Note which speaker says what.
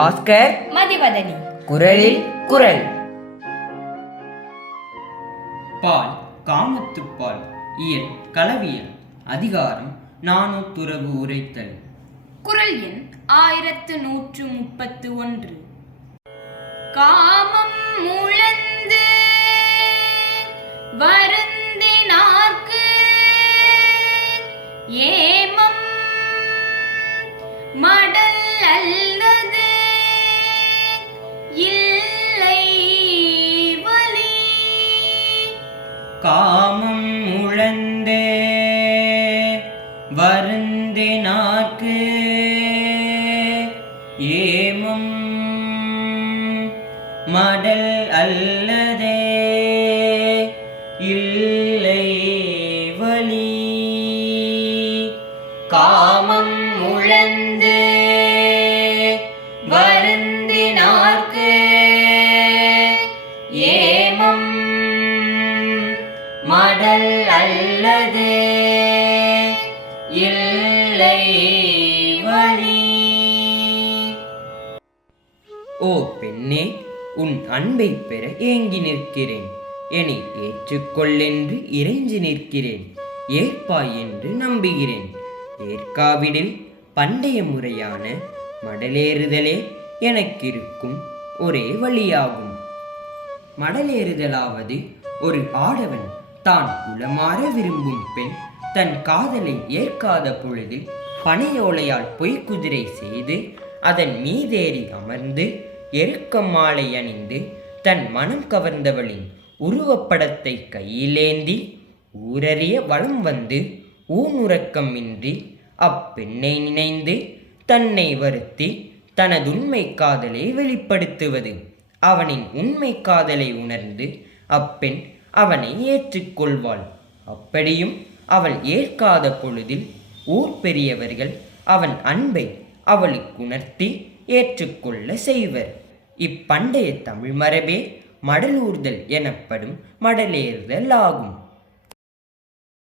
Speaker 1: பாஸ்கர்.
Speaker 2: மதிவதனி.
Speaker 1: குரலில் குரல்.
Speaker 3: பால் காமத்துப்பால் இயல் களவியல் அதிகாரம் நானூத்துறவு உரைத்தல்.
Speaker 2: குரல் எண் ஆயிரத்து நூற்று முப்பத்து ஒன்று. காமம் முழந்து வருந்தினார்க்கு ஏமம்
Speaker 3: காமம் முழந்தே வருந்தினாக்கு ஏமம் மடல் அல்லதே. இல்லை வலி. காமம் முழந்து வருந்தினார்க்கு ஏமம் மடல் அல்லது. இல்லை வழி. ஓ பெண்ணே உன் அன்பை பெற ஏங்கி நிற்கிறேன். என்னை ஏற்றுக்கொள்ளென்று இறைஞ்சி நிற்கிறேன். ஏற்பாய் என்று நம்புகிறேன். ஏற்காவிடில் பண்டைய முறையான மடலேறுதலே எனக்கிருக்கும் ஒரே வழியாகும். மடலேறுதலாவது ஒரு ஆடவன் தான் உளமாற விரும்பும் பெண் தன் காதலை ஏற்காத பொழுதில் பனையோலையால் பொய்க்குதிரை செய்து அதன் மீதேறி அமர்ந்து எருக்கம் மாலை அணிந்து தன் மனம் கவர்ந்தவளின் உருவப்படத்தை கையிலேந்தி ஊரறிய வளம் வந்து ஊனுறக்கம் இன்றி அப்பெண்ணை நினைந்து தன்னை வருத்தி தனதுண்மை காதலை வெளிப்படுத்துவது அவனின் உண்மை காதலை உணர்ந்து அப்பெண் அவனை ஏற்றுக்கொள்வாள். அப்படியும் அவள் ஏற்காத பொழுதில் ஊர் பெரியவர்கள் அவன் அன்பை அவளுக்கு உணர்த்தி ஏற்றுக்கொள்ள செய்வர். இப்பண்டைய தமிழ் மரபே மடலூர்தல் எனப்படும் மடலேறுதல் ஆகும்